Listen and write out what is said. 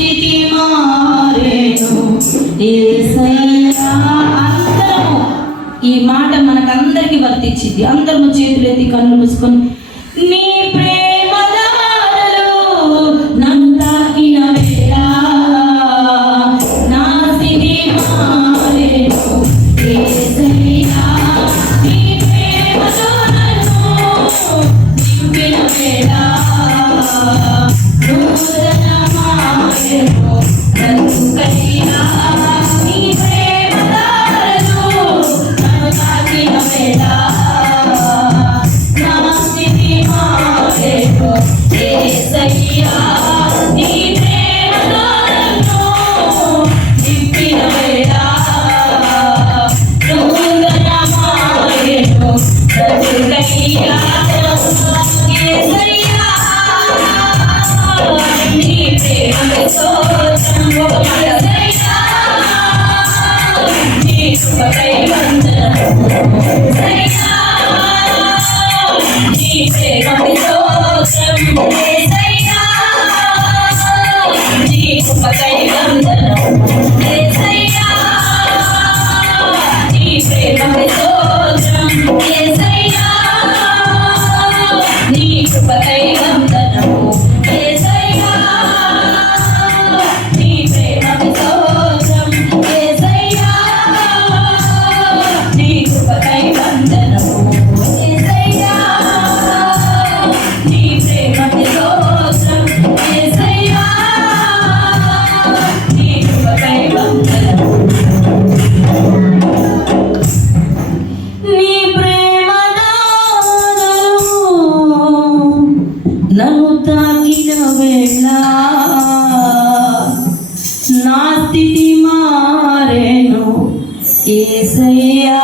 స్థితి మారేను యేసయ్యా. అందరము ఈ మాట మనకందరికి వర్తించింది. అందరము చేతులెత్తి కన్ను మూసుకొని నీ ప్రేమ దారులు నన్ను తాకిన వేళ నా స్థితి మారేను యేసయ్యా. నీ ప్రేమతో నన్ను నింపిన వేళ నూతన మారేను బ్రతుకయ్యా. నీ ప్రేమ దారులు నన్ను తాకిన వేళ నా స్థితి మారేను యేసయ్యా. నీ ప్రేమతో నన్ను నింపిన వేళ నూతన మారేను బ్రతుకయ్యా. యేసయ్యా నీ ప్రేమకు స్తోత్రం. యేసయ్యా నీ కృపకై వందనము. యేసయ్యా నీ ప్రేమకు స్తోత్రం. యేసయ్యా నీ కృపకై వందనము. యేసయ్యా నీ ప్రేమకు స్తోత్రం. యేసయ్యా నీ కృపకై వందనము. యేసయ్యా నీ ప్రేమకు స్తోత్రం. యేసయ్యా నీ కృపకై వందనము. యేసయ్యా నీ ప్రేమకు స్తోత్రం. యేసయ్యా నీ కృపకై వందనము. నీ ప్రేమ దారులు నన్ను తాకిన వేళ నా స్థితి మారేను యేసయ్యా.